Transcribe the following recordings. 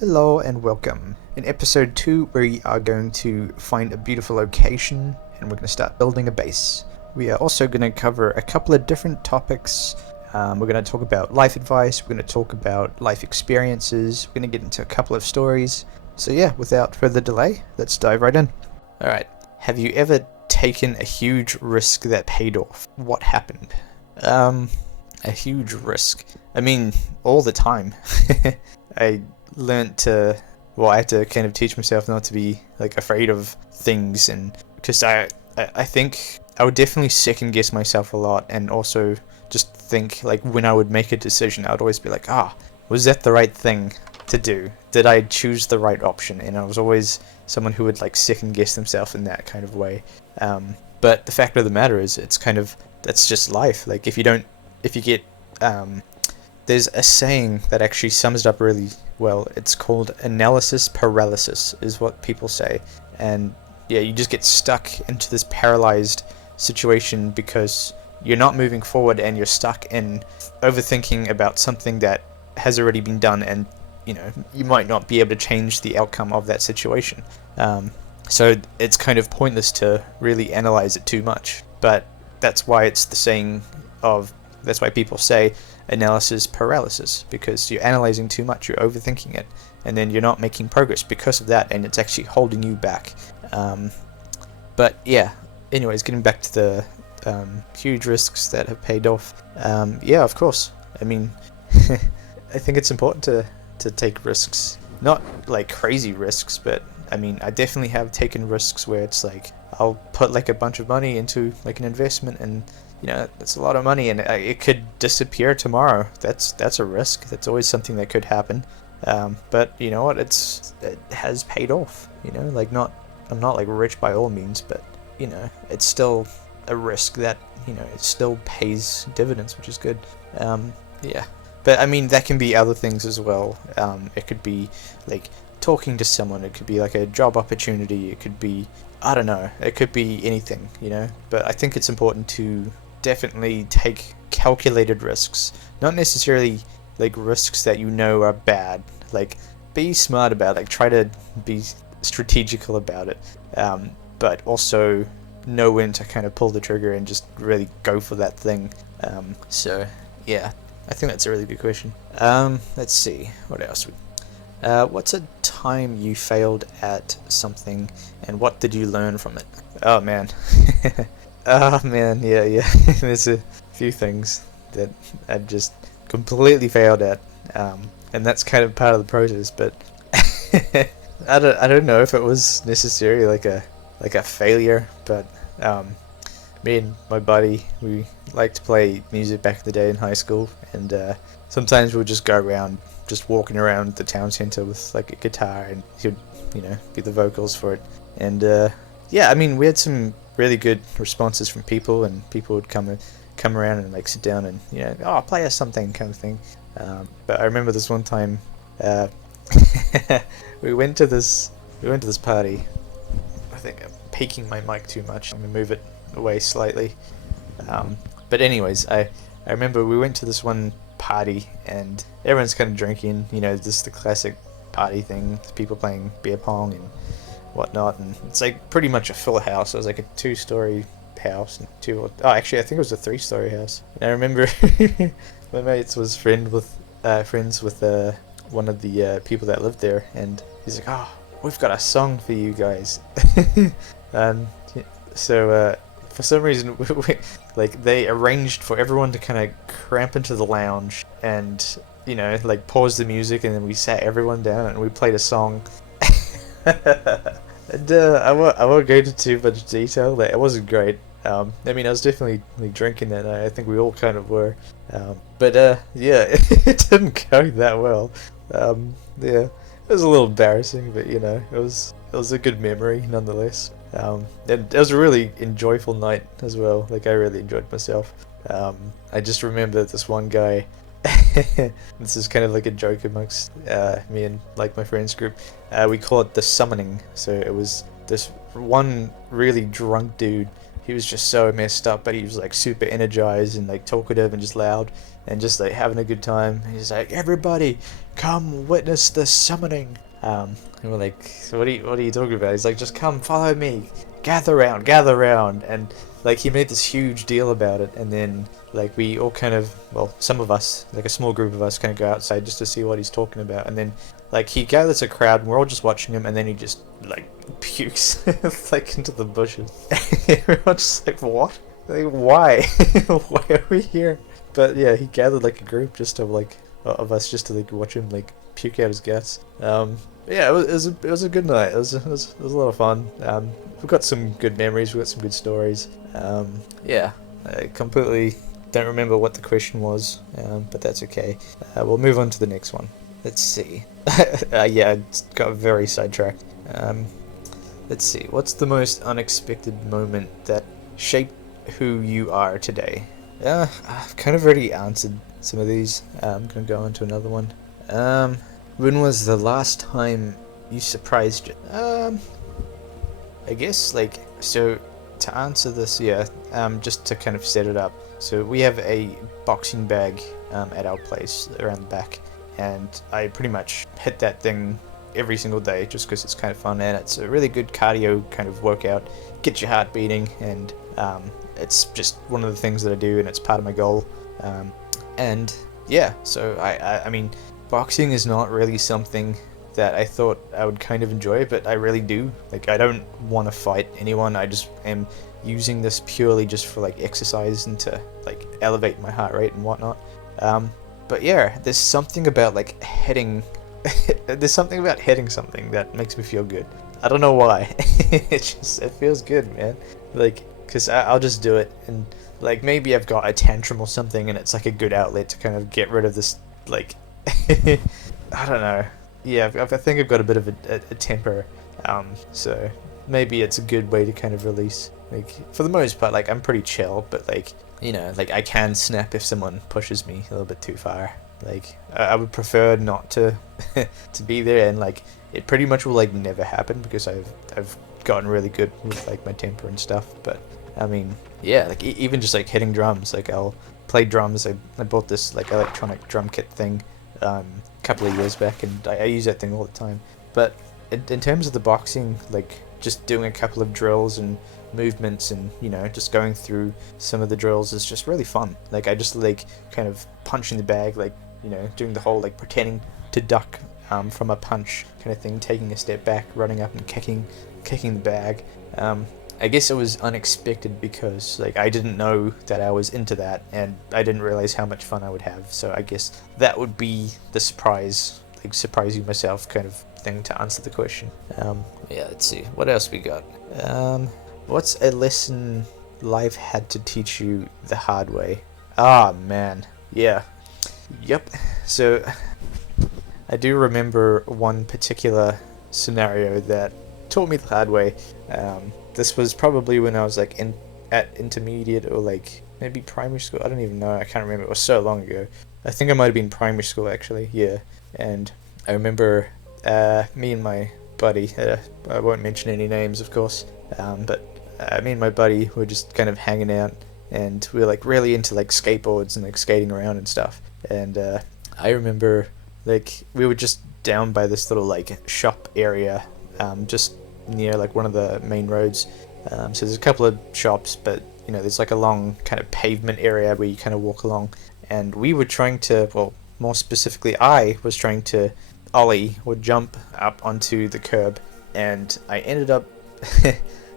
Hello and welcome. In episode 2, we are going to find a beautiful location and we're going to start building a base. We are also going to cover a couple of different topics. We're going to talk about life advice, we're going to talk about life experiences, we're going to get into a couple of stories. So yeah, without further delay, let's dive right in. Alright, have you ever taken a huge risk that paid off? What happened? A huge risk. I mean, all the time. I had to kind of teach myself not to be like afraid of things, and because I think I would definitely second guess myself a lot, and also just think like when I would make a decision I would always be like, was that the right thing to do? Did I choose the right option? And I was always someone who would like second guess themselves in that kind of way. But the fact of the matter is, that's just life. Like if you get there's a saying that actually sums it up really well. It's called analysis paralysis, is what people say. And yeah, you just get stuck into this paralyzed situation because you're not moving forward and you're stuck in overthinking about something that has already been done, and you might not be able to change the outcome of that situation. So it's kind of pointless to really analyze it too much. But that's why that's why people say analysis paralysis, because you're analyzing too much, you're overthinking it, and then you're not making progress because of that, and it's actually holding you back. But yeah, anyways, getting back to the huge risks that have paid off. Yeah, of course. I mean, I think it's important to take risks. Not like crazy risks, but I mean, I definitely have taken risks where it's like I'll put like a bunch of money into like an investment, and that's a lot of money, and it could disappear tomorrow. That's a risk. That's always something that could happen. But you know what? It has paid off. I'm not like rich by all means, but it's still a risk that it still pays dividends, which is good. Yeah. But I mean, that can be other things as well. It could be like talking to someone. It could be like a job opportunity. It could be, I don't know. It could be anything, But I think it's important to definitely take calculated risks. Not necessarily like risks that are bad. Like, be smart about it. Like, try to be strategical about it. But also know when to kind of pull the trigger and just really go for that thing. So, yeah. I think that's a really good question. Let's see. What else? What's a time you failed at something, and what did you learn from it? Oh, man. Oh, man, yeah. There's a few things that I've just completely failed at. And that's kind of part of the process, but I don't know if it was necessarily like a failure, but me and my buddy, we liked to play music back in the day in high school, and sometimes we'll just go around, just walking around the town centre with like a guitar, and he would, be the vocals for it. And yeah, I mean, we had some really good responses from people, and people would come around and like sit down and play us something kind of thing. But I remember this one time, we went to this party. I think I'm peaking my mic too much. I'm gonna move it away slightly. But anyways, I remember we went to this one party, and everyone's kind of drinking, just the classic party thing, people playing beer pong and whatnot, and it's like pretty much a full house. It was like a 2-story house, and actually I think it was a 3-story house. And I remember my mates was friends with one of the people that lived there, and he's like, we've got a song for you guys. And so for some reason, like, they arranged for everyone to kind of cramp into the lounge and like pause the music, and then we sat everyone down and we played a song. And I won't go into too much detail. Like, it wasn't great. I mean, I was definitely like, drinking that night. I think we all kind of were. But yeah, it didn't go that well. Yeah, it was a little embarrassing, but it was a good memory nonetheless. And it was a really enjoyable night as well. Like, I really enjoyed myself. I just remember this one guy. This is kind of like a joke amongst me and like my friends group. We call it the summoning. So it was this one really drunk dude he was just so messed up, but he was like super energized and like talkative and just loud and just like having a good time. He's like, everybody, come witness the summoning. And we're like, what are you talking about? He's like, just come, follow me, gather round, and like he made this huge deal about it. And then like we all kind of, well, some of us, like a small group of us, kind of go outside just to see what he's talking about. And then like he gathers a crowd, and we're all just watching him, and then he just like pukes like into the bushes. Everyone's just like, what? Like, why? Why are we here? But yeah, he gathered like a group just to like of us just to like watch him like puke out his guts. Yeah, it was a good night. It was a lot of fun. We've got some good memories. We've got some good stories. Yeah, I completely don't remember what the question was, but that's okay. We'll move on to the next one. Let's see. Yeah, I got very sidetracked. Let's see. What's the most unexpected moment that shaped who you are today? I've kind of already answered some of these. I'm gonna go on to another one. When was the last time you surprised you? I guess like, so to answer this, yeah, just to kind of set it up. So we have a boxing bag at our place around the back, and I pretty much hit that thing every single day just because it's kind of fun, and it's a really good cardio kind of workout, get your heart beating, and it's just one of the things that I do, and it's part of my goal. And yeah, so I mean, boxing is not really something that I thought I would kind of enjoy, but I really do. Like, I don't want to fight anyone. I just am using this purely just for like exercise and to like elevate my heart rate and whatnot. But yeah, there's something about like hitting there's something about hitting something that makes me feel good. I don't know why. It feels good, man. Like, because I'll just do it, and like maybe I've got a tantrum or something, and it's like a good outlet to kind of get rid of this, like, I don't know. Yeah, I think I've got a bit of a temper, so maybe it's a good way to kind of release. Like, for the most part, like, I'm pretty chill, but like, you know, like, I can snap if someone pushes me a little bit too far. Like, I would prefer not to to be there, and like, it pretty much will like never happen because I've gotten really good with like my temper and stuff. But I mean, yeah, like even just like hitting drums, like I'll play drums. I bought this like electronic drum kit thing a couple of years back, and I use that thing all the time. But in terms of the boxing, like just doing a couple of drills and movements, and you know, just going through some of the drills is just really fun. Like, I just like kind of punching the bag, like, you know, doing the whole like pretending to duck from a punch kind of thing, taking a step back, running up and kicking the bag. I guess it was unexpected because like I didn't know that I was into that, and I didn't realize how much fun I would have. So I guess that would be the surprise, like surprising myself kind of thing to answer the question. Yeah, let's see what else we got. What's a lesson life had to teach you the hard way? Ah, man, yeah, yep. So I do remember one particular scenario that taught me the hard way. This was probably when I was like at intermediate or like maybe primary school. I don't even know. I can't remember. It was so long ago. I think I might have been primary school actually. Yeah. And I remember me and my buddy. I won't mention any names, of course. But me and my buddy were just kind of hanging out, and we were like really into like skateboards and like skating around and stuff. And I remember like we were just down by this little like shop area, just near like one of the main roads. So there's a couple of shops, but you know, there's like a long kind of pavement area where you kind of walk along. And we were trying to, well, more specifically, I was trying to ollie or jump up onto the curb, and I ended up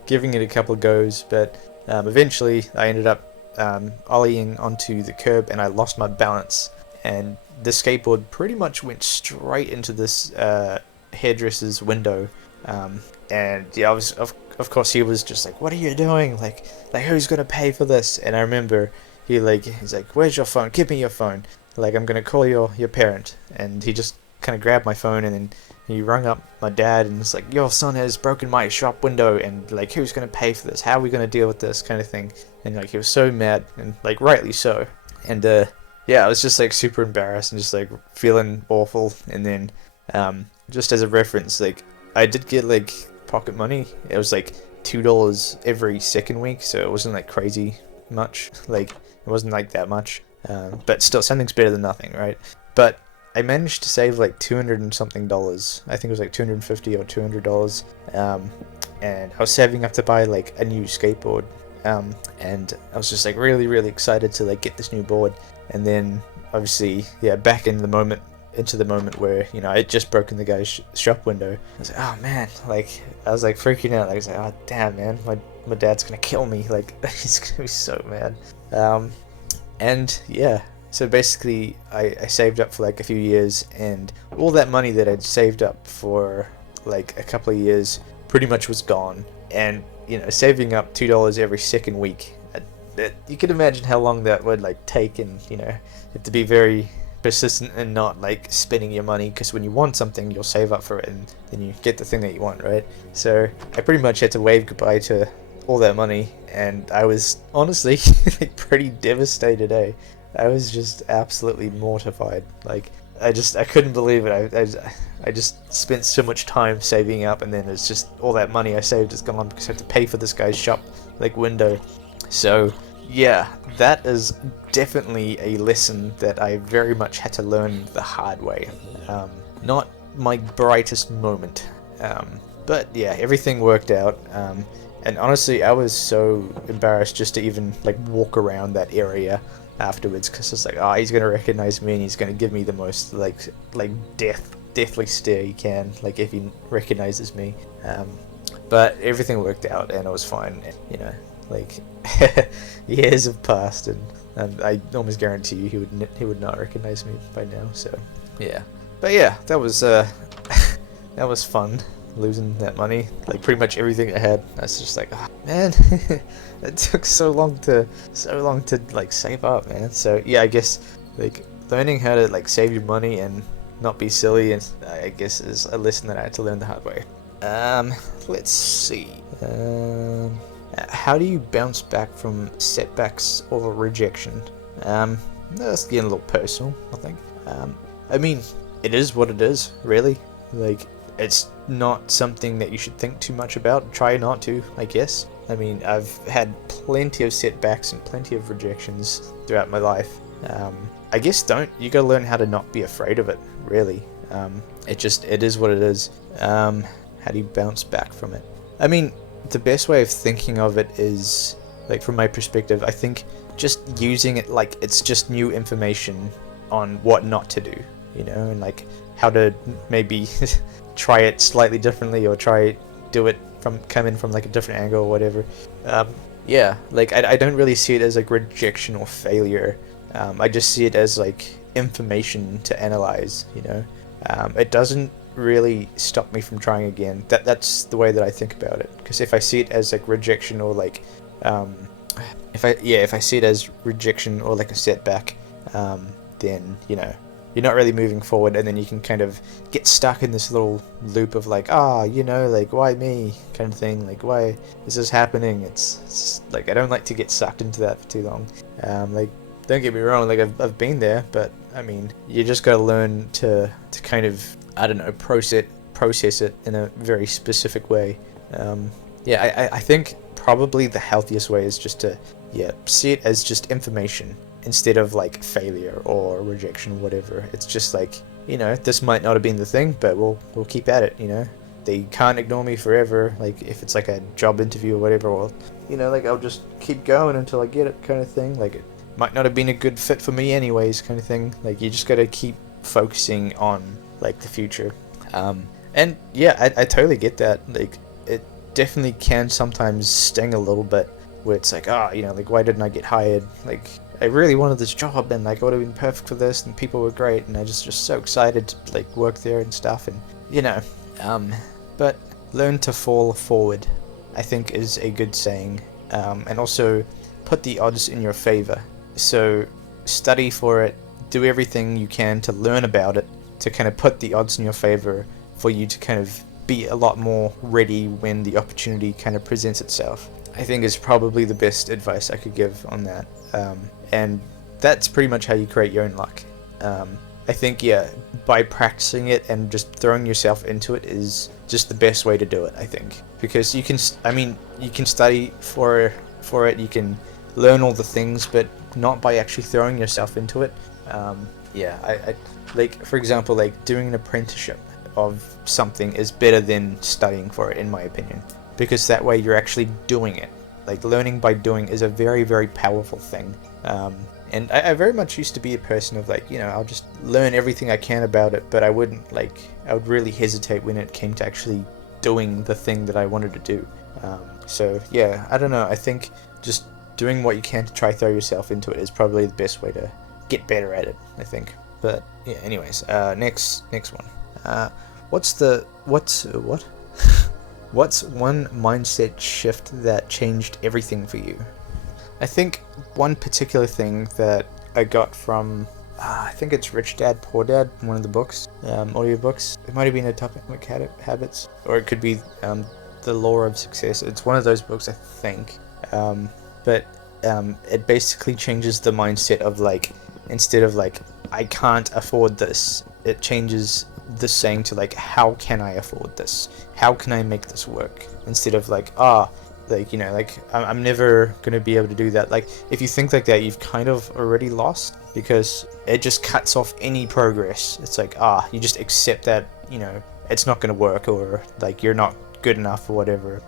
giving it a couple of goes, but eventually I ended up ollieing onto the curb, and I lost my balance, and the skateboard pretty much went straight into this hairdresser's window. And yeah, I was of course he was just like, "What are you doing? Like who's gonna pay for this?" And I remember he's like, "Where's your phone? Give me your phone. Like, I'm gonna call your parent." And he just kind of grabbed my phone, and then he rung up my dad, and it's like, "Your son has broken my shop window, and like, who's gonna pay for this? How are we gonna deal with this?" kind of thing. And like, he was so mad, and like rightly so. And yeah, I was just like super embarrassed and just like feeling awful. And then just as a reference, like, I did get like pocket money. It was like $2 every second week, so it wasn't like crazy much. Like it wasn't like that much, but still something's better than nothing, right? But I managed to save like 200 and something dollars. I think it was like 250 or $200, and I was saving up to buy like a new skateboard, and I was just like really excited to like get this new board. And then obviously, yeah, back in the moment into the moment where, you know, I had just broken the guy's shop window. I was like, oh man, like I was like freaking out. Like, I was like, oh damn man, my dad's gonna kill me. Like he's gonna be so mad. And yeah, so basically I saved up for like a few years, and all that money that I'd saved up for like a couple of years pretty much was gone. And you know, saving up $2 every second week, you can imagine how long that would like take. And you know, you have to be very persistent and not like spending your money, because when you want something you'll save up for it and then you get the thing that you want, right? So I pretty much had to wave goodbye to all that money, and I was honestly like pretty devastated. I was just absolutely mortified. Like I couldn't believe it. I just spent so much time saving up, and then it's just all that money I saved is gone because I had to pay for this guy's shop like window. So yeah, that is definitely a lesson that I very much had to learn the hard way. Not my brightest moment, but yeah, everything worked out. And honestly, I was so embarrassed just to even like walk around that area afterwards, because it's like, oh, he's gonna recognize me and he's gonna give me the most like deathly stare he can, like if he recognizes me. But everything worked out and it was fine. You know, like years have passed, and I almost guarantee you he would not recognize me by now. So yeah, but yeah, that was that was fun, losing that money, like pretty much everything I had. I was just like, oh, man, it took so long to like save up, man. So yeah, I guess like learning how to like save your money and not be silly, and I guess is a lesson that I had to learn the hard way. Let's see. How do you bounce back from setbacks or rejection? That's getting a little personal, I think. I mean, it is what it is, really. Like, it's not something that you should think too much about. Try not to, I guess. I mean, I've had plenty of setbacks and plenty of rejections throughout my life. I guess you gotta learn how to not be afraid of it, really. It is what it is. How do you bounce back from it? I mean, the best way of thinking of it is, like, from my perspective, I think just using it like it's just new information on what not to do, you know, and like how to maybe try it slightly differently, or come in from like a different angle or whatever. Yeah, like I don't really see it as like rejection or failure. I just see it as like information to analyze, you know. It doesn't really stop me from trying again. That's the way that I think about it. Because if I see it as like rejection, or like if I see it as rejection or like a setback, then you know, you're not really moving forward, and then you can kind of get stuck in this little loop of like, you know, like, why me, kind of thing. Like, why is this happening? It's like, I don't like to get sucked into that for too long. Like, don't get me wrong, like I've been there, but I mean, you just gotta learn to kind of, I don't know, process it in a very specific way. Yeah, I think probably the healthiest way is just to see it as just information instead of like failure or rejection, whatever. It's just like, you know, this might not have been the thing, but we'll keep at it, you know. They can't ignore me forever. Like if it's like a job interview or whatever, or you know, like I'll just keep going until I get it, kind of thing. Like it might not have been a good fit for me anyways, kind of thing. Like you just gotta keep focusing on like the future. And yeah, I totally get that. Like it definitely can sometimes sting a little bit, where it's like, you know, like why didn't I get hired? Like I really wanted this job, and like I would have been perfect for this, and people were great, and I just so excited to like work there and stuff, and you know, but learn to fall forward, I think, is a good saying, and also put the odds in your favor. So study for it, do everything you can to learn about it, to kind of put the odds in your favor for you to kind of be a lot more ready when the opportunity kind of presents itself. I think is probably the best advice I could give on that. And that's pretty much how you create your own luck. I think, yeah, by practicing it and just throwing yourself into it is just the best way to do it, I think. Because you can, I mean, you can study for it, you can learn all the things, but not by actually throwing yourself into it. Yeah, I like, for example, like doing an apprenticeship of something is better than studying for it, in my opinion, because that way you're actually doing it. Like, learning by doing is a very, very powerful thing. And I very much used to be a person of, like, you know, I'll just learn everything I can about it, but I would really hesitate when it came to actually doing the thing that I wanted to do. So yeah, I don't know, I think just doing what you can to try throw yourself into it is probably the best way to get better at it, I think. But yeah, anyways, next one. What's one mindset shift that changed everything for you? I think one particular thing that I got from, I think it's Rich Dad, Poor Dad, one of the books, audiobooks. It might have been Atomic Habits, or it could be The Law of Success. It's one of those books, I think. But it basically changes the mindset of, like, instead of like, I can't afford this, it changes the saying to, like, how can I afford this? How can I make this work? Instead of like, like, you know, like, I'm never gonna be able to do that. Like, if you think like that, you've kind of already lost, because it just cuts off any progress. It's like, you just accept that, you know, it's not gonna work, or like you're not good enough or whatever.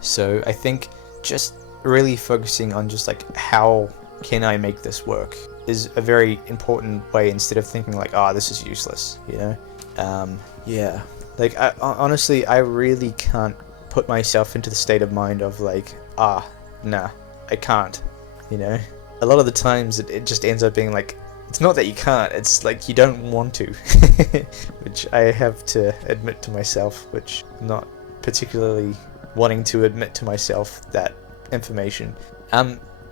So I think just really focusing on just like, how can I make this work, is a very important way, instead of thinking like, this is useless, you know. Yeah, like, honestly, I really can't put myself into the state of mind of like, nah, I can't, you know. A lot of the times it just ends up being like, it's not that you can't, it's like you don't want to. Which I have to admit to myself, which I'm not particularly wanting to admit to myself that information.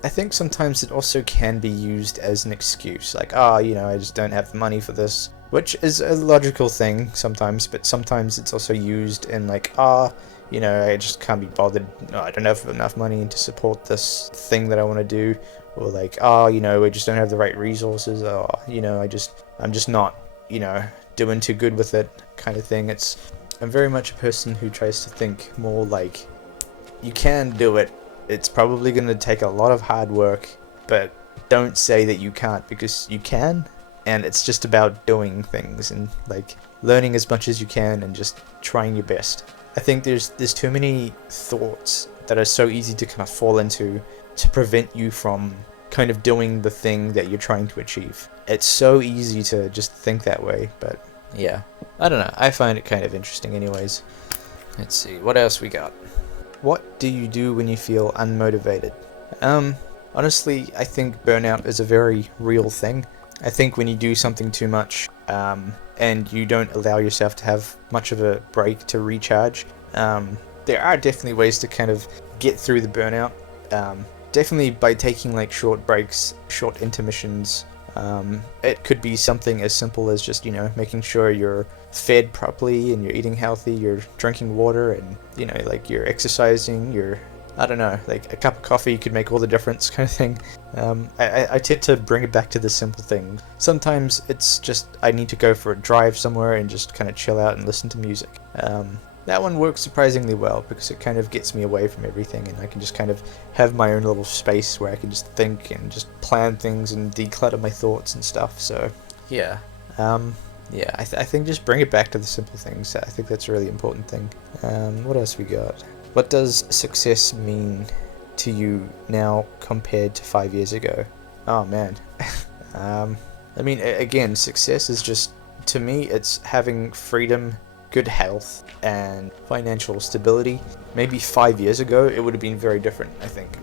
I think sometimes it also can be used as an excuse, like, you know, I just don't have the money for this, which is a logical thing sometimes, but sometimes it's also used in like, you know, I just can't be bothered, I don't have enough money to support this thing that I want to do, or like, you know, we just don't have the right resources, or, you know, I'm just not, you know, doing too good with it, kind of thing. I'm very much a person who tries to think more like, you can do it, it's probably going to take a lot of hard work, but don't say that you can't, because you can, and it's just about doing things and like learning as much as you can and just trying your best. I think there's too many thoughts that are so easy to kind of fall into to prevent you from kind of doing the thing that you're trying to achieve. It's so easy to just think that way, but yeah, I don't know, I find it kind of interesting anyways. Let's see, what else we got? What do you do when you feel unmotivated? Honestly, I think burnout is a very real thing. I think when you do something too much, and you don't allow yourself to have much of a break to recharge, there are definitely ways to kind of get through the burnout. Definitely by taking like short breaks, short intermissions. It could be something as simple as just, you know, making sure you're fed properly and you're eating healthy, you're drinking water, and, you know, like, you're exercising, I don't know, like a cup of coffee could make all the difference, kind of thing. I tend to bring it back to the simple things. Sometimes it's just, I need to go for a drive somewhere and just kind of chill out and listen to music. That one works surprisingly well, because it kind of gets me away from everything, and I can just kind of have my own little space where I can just think and just plan things and declutter my thoughts and stuff. So yeah, yeah, I think just bring it back to the simple things. I think that's a really important thing. What else we got? What does success mean to you now compared to 5 years ago? Oh man. I mean, again, success is just, to me, it's having freedom, good health, and financial stability. Maybe 5 years ago, it would have been very different, I think.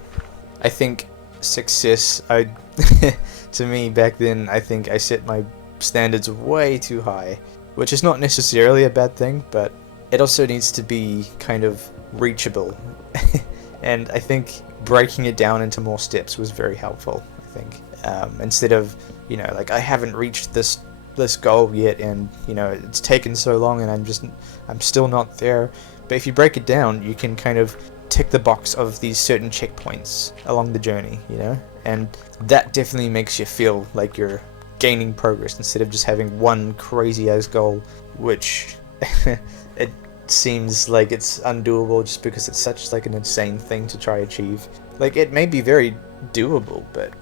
I think success, to me, back then, I think I set my standards way too high, which is not necessarily a bad thing, but it also needs to be kind of reachable. And I think breaking it down into more steps was very helpful, I think. Instead of, you know, like, I haven't reached this goal yet, and, you know, it's taken so long and I'm still not there. But if you break it down, you can kind of tick the box of these certain checkpoints along the journey, you know, and that definitely makes you feel like you're gaining progress instead of just having one crazy ass goal, which it seems like it's undoable just because it's such like an insane thing to try achieve. Like, it may be very doable, but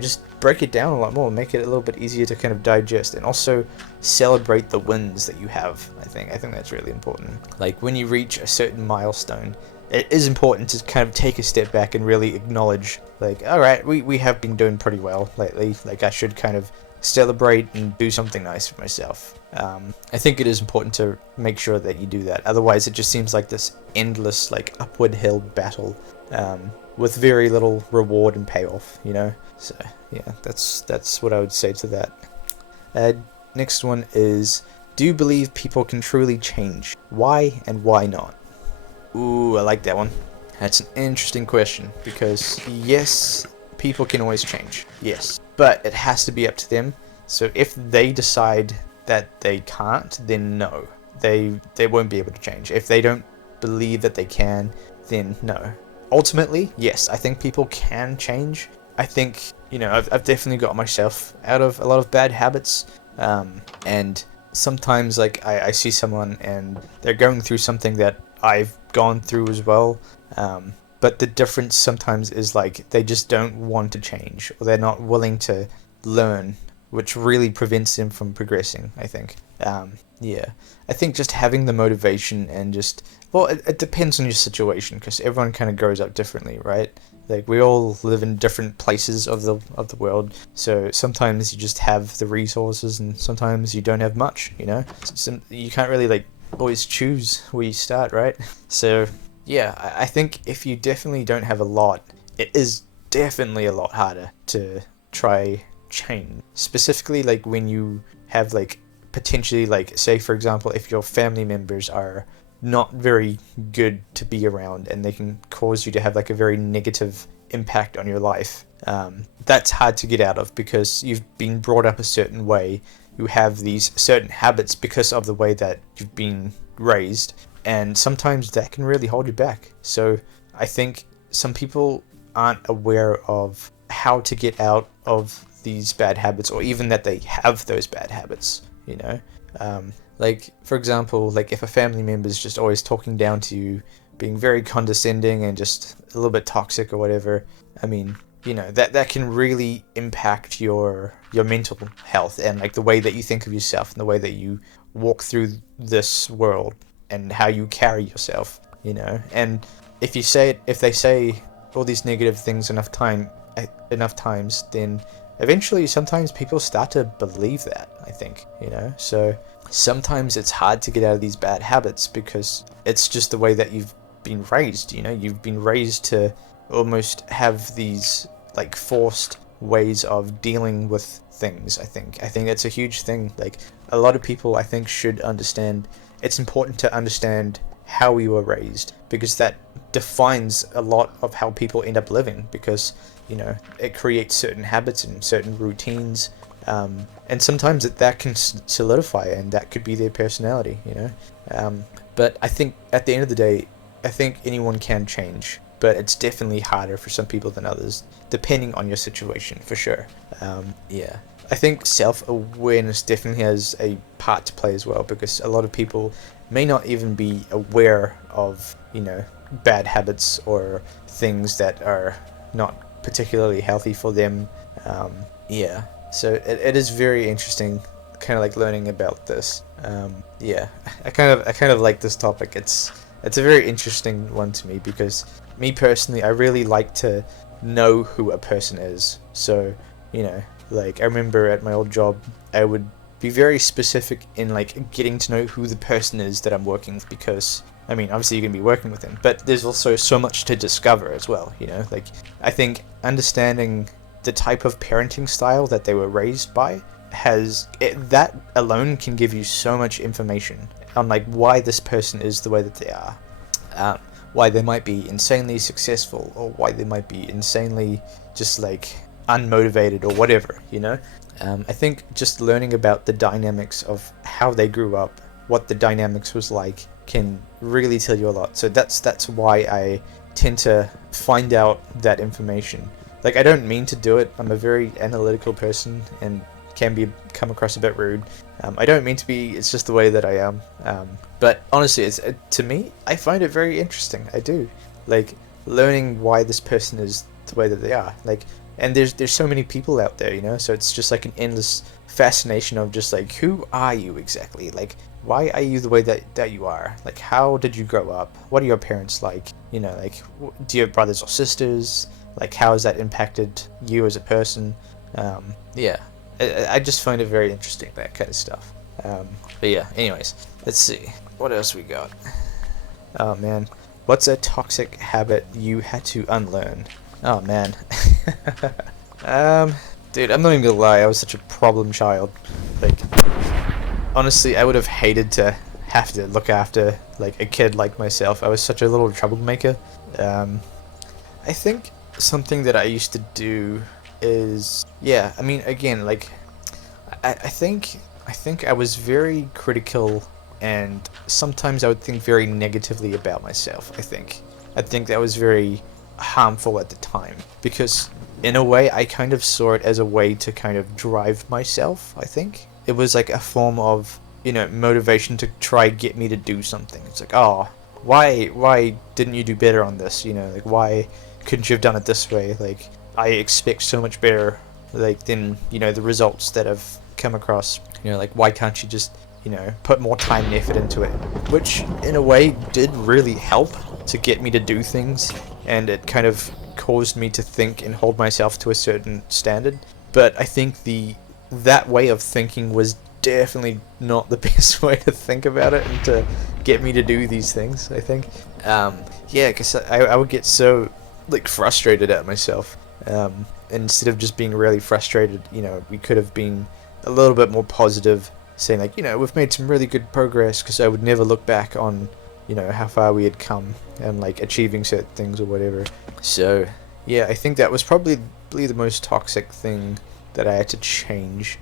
just break it down a lot more, make it a little bit easier to kind of digest, and also celebrate the wins that you have. I think that's really important. Like, when you reach a certain milestone, it is important to kind of take a step back and really acknowledge, like, alright, we have been doing pretty well lately, like I should kind of celebrate and do something nice for myself. I think it is important to make sure that you do that, otherwise it just seems like this endless, like, upward hill battle, with very little reward and payoff, So yeah, that's what I would say to that. Next one is, do you believe people can truly change? Why and why not? Ooh, I like that one. That's an interesting question, because yes, people can always change, yes, but it has to be up to them. So if they decide that they can't, then no, they won't be able to change. If they don't believe that they can, then no. Ultimately, yes, I think people can change. I think, I've definitely got myself out of a lot of bad habits, and sometimes, like, I see someone and they're going through something that I've gone through as well, but the difference sometimes is, like, they just don't want to change, or they're not willing to learn, which really prevents them from progressing, I think. Yeah, I think just having the motivation and just, well, it depends on your situation, because everyone kind of grows up differently, right? Like, we all live in different places of the world, so sometimes you just have the resources, and sometimes you don't have much, So you can't really, like, always choose where you start, right? So yeah, I think if you definitely don't have a lot, it is definitely a lot harder to try change. Specifically, like, when you have, like, potentially, like, say for example, if your family members are not very good to be around and they can cause you to have, like, a very negative impact on your life, that's hard to get out of, because you've been brought up a certain way, you have these certain habits because of the way that you've been raised, and sometimes that can really hold you back. So I think some people aren't aware of how to get out of these bad habits, or even that they have those bad habits, like, for example, like, if a family member is just always talking down to you, being very condescending and just a little bit toxic or whatever, I mean, that can really impact your mental health, and, like, the way that you think of yourself, and the way that you walk through this world, and how you carry yourself, and if they say all these negative things enough times, then eventually sometimes people start to believe that, I think, so sometimes it's hard to get out of these bad habits, because it's just the way that you've been raised. You've been raised to almost have these, like, forced ways of dealing with things. I think that's a huge thing. Like, a lot of people, I think, should understand, it's important to understand how we were raised, because that defines a lot of how people end up living, because it creates certain habits and certain routines, and sometimes that can solidify, and that could be their personality, but I think at the end of the day, I think anyone can change, but it's definitely harder for some people than others, depending on your situation, for sure. Yeah, I think self-awareness definitely has a part to play as well, because a lot of people may not even be aware of, bad habits or things that are not particularly healthy for them. Yeah, so it is very interesting, kind of like learning about this. Yeah, I kind of like this topic. It's a very interesting one to me, because me personally, I really like to know who a person is. So, like, I remember at my old job, I would be very specific in, like, getting to know who the person is that I'm working with, because, I mean, obviously you're going to be working with them, but there's also so much to discover as well, like, I think understanding the type of parenting style that they were raised by that alone can give you so much information on, like, why this person is the way that they are, why they might be insanely successful, or why they might be insanely just, like, unmotivated, or whatever, I think just learning about the dynamics of how they grew up, what the dynamics was like, can really tell you a lot. So that's why I tend to find out that information. Like, I don't mean to do it. I'm a very analytical person, and can be come across a bit rude. I don't mean to be. It's just the way that I am. But honestly, it's to me, I find it very interesting. I do like learning why this person is the way that they are. Like, and there's so many people out there, you know. So it's just like an endless fascination of just like, who are you exactly? Like, why are you the way that you are? Like, how did you grow up? What are your parents like? You know, like, do you have brothers or sisters? Like, how has that impacted you as a person? Yeah, I just find it very interesting, that kind of stuff. But yeah, anyways, let's see. What else we got? Oh man, what's a toxic habit you had to unlearn? Oh man. Dude, I'm not even gonna lie, I was such a problem child. Like, honestly, I would have hated to have to look after, like, a kid like myself. I was such a little troublemaker. I think something that I used to do is, yeah, I mean, again, like, I think I was very critical, and sometimes I would think very negatively about myself. I think that was very harmful at the time, because in a way I kind of saw it as a way to kind of drive myself. I think it was like a form of, you know, motivation to try get me to do something. It's like, oh, why didn't you do better on this? You know, like, why couldn't you have done it this way? Like, I expect so much better, like, than, you know, the results that I've come across. You know, like, why can't you just, you know, put more time and effort into it? Which in a way did really help to get me to do things, and it kind of caused me to think and hold myself to a certain standard. But I think that way of thinking was definitely not the best way to think about it and to get me to do these things, I think. Yeah, because I would get so, like, frustrated at myself. Instead of just being really frustrated, you know, we could have been a little bit more positive, saying, like, you know, we've made some really good progress, because I would never look back on, you know, how far we had come and, like, achieving certain things or whatever. So yeah, I think that was probably the most toxic thing that I had to change,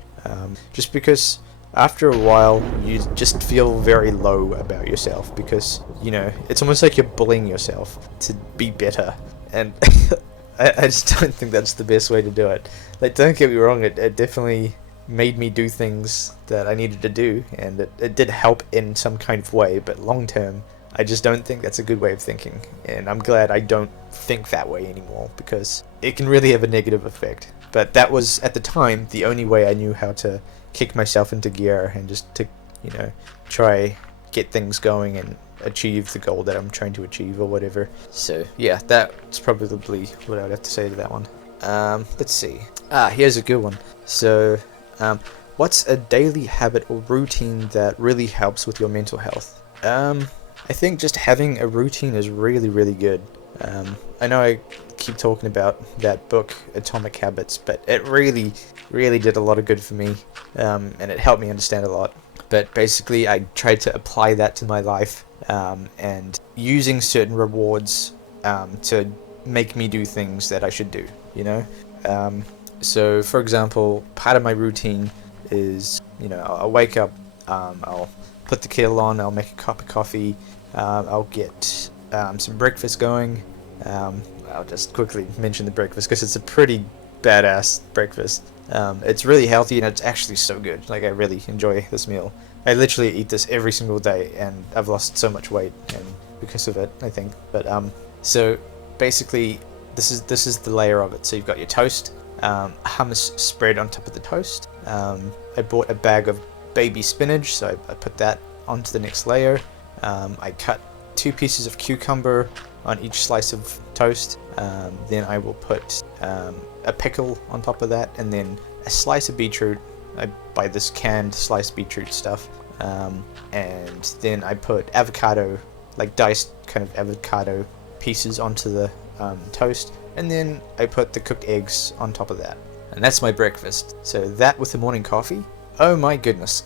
just because after a while you just feel very low about yourself, because, you know, it's almost like you're bullying yourself to be better, and I just don't think that's the best way to do it. Like, don't get me wrong, it definitely made me do things that I needed to do, and it did help in some kind of way, but long term, I just don't think that's a good way of thinking, and I'm glad I don't think that way anymore, because it can really have a negative effect. But that was, at the time, the only way I knew how to kick myself into gear and just to, you know, try get things going and achieve the goal that I'm trying to achieve or whatever. So yeah, that's probably what I would have to say to that one. Let's see. Here's a good one. So, what's a daily habit or routine that really helps with your mental health? I think just having a routine is really, really good. I know I keep talking about that book, Atomic Habits, but it really, really did a lot of good for me, and it helped me understand a lot. But basically, I tried to apply that to my life, and using certain rewards to make me do things that I should do, you know? So, for example, part of my routine is, you know, I'll wake up, I'll put the kettle on, I'll make a cup of coffee, I'll get some breakfast going. I'll just quickly mention the breakfast because it's a pretty badass breakfast. It's really healthy and it's actually so good. Like, I really enjoy this meal. I literally eat this every single day, and I've lost so much weight and because of it, I think. But so basically, this is the layer of it. So you've got your toast, hummus spread on top of the toast. I bought a bag of baby spinach, so I put that onto the next layer. I cut 2 pieces of cucumber on each slice of toast. Then I will put a pickle on top of that, and then a slice of beetroot. I buy this canned sliced beetroot stuff. And then I put avocado, like diced kind of avocado pieces onto the toast. And then I put the cooked eggs on top of that. And that's my breakfast. So that with the morning coffee, oh my goodness.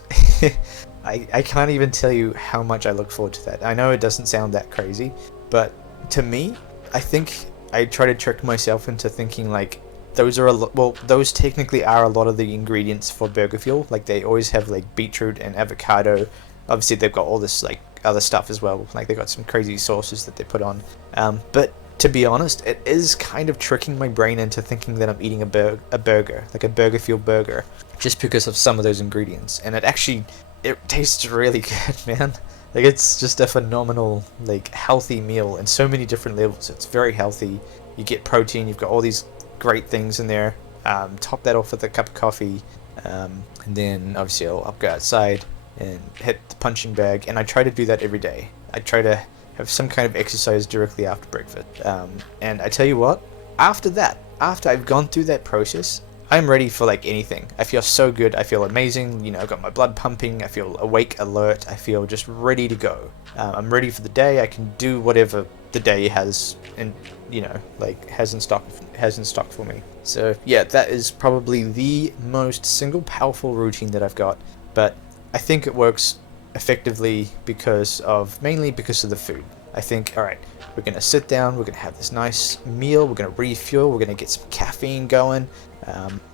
I can't even tell you how much I look forward to that. I know it doesn't sound that crazy, but to me, I think I try to trick myself into thinking like those are those technically are a lot of the ingredients for burger fuel. Like, they always have like beetroot and avocado. Obviously they've got all this like other stuff as well. Like, they've got some crazy sauces that they put on. But to be honest, it is kind of tricking my brain into thinking that I'm eating a burger, like a burger fuel burger, just because of some of those ingredients. And it tastes really good, man. Like, it's just a phenomenal, like, healthy meal in so many different levels. It's very healthy. You get protein. You've got all these great things in there. Top that off with a cup of coffee, and then obviously I'll go outside and hit the punching bag. And I try to do that every day. I try to have some kind of exercise directly after breakfast. And I tell you what, after I've gone through that process, I'm ready for like anything. I feel so good. I feel amazing. You know, I've got my blood pumping. I feel awake, alert. I feel just ready to go. I'm ready for the day. I can do whatever the day has, and you know, like has in stock for me. So yeah, that is probably the most single powerful routine that I've got. But I think it works effectively mainly because of the food. I think, all right, we're gonna sit down. We're gonna have this nice meal. We're gonna refuel. We're gonna get some caffeine going.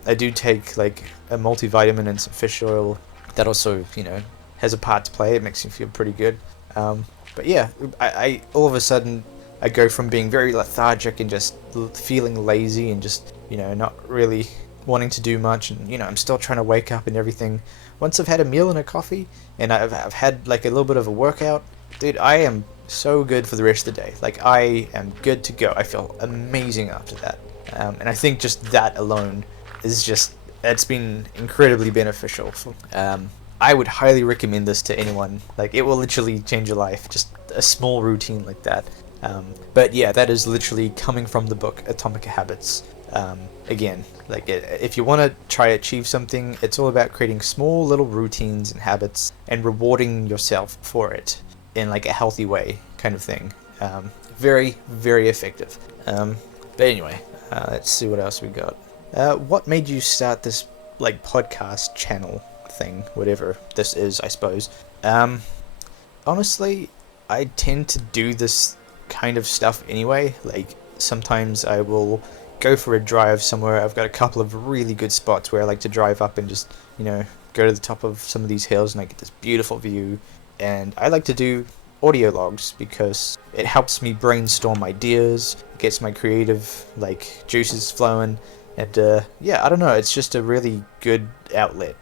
I do take like a multivitamin and some fish oil. That also, you know, has a part to play. It makes me feel pretty good. But yeah, I all of a sudden I go from being very lethargic and just feeling lazy and just, you know, not really wanting to do much, and you know, I'm still trying to wake up and everything. Once I've had a meal and a coffee, and I've had like a little bit of a workout, dude, I am so good for the rest of the day. Like, I am good to go. I feel amazing after that. And I think just that alone it's been incredibly beneficial. I would highly recommend this to anyone. Like, it will literally change your life, just a small routine like that. But yeah, that is literally coming from the book Atomic Habits. Again, like, if you want to try achieve something, it's all about creating small little routines and habits and rewarding yourself for it in like a healthy way, kind of thing. Very, very effective. But anyway, let's see what else we got. What made you start this like podcast channel thing, whatever this is, I suppose? Honestly, I tend to do this kind of stuff anyway. Like, sometimes I will go for a drive somewhere. I've got a couple of really good spots where I like to drive up and just, you know, go to the top of some of these hills and I get this beautiful view. And I like to do audio logs because it helps me brainstorm ideas, gets my creative like juices flowing, and yeah, I don't know, it's just a really good outlet.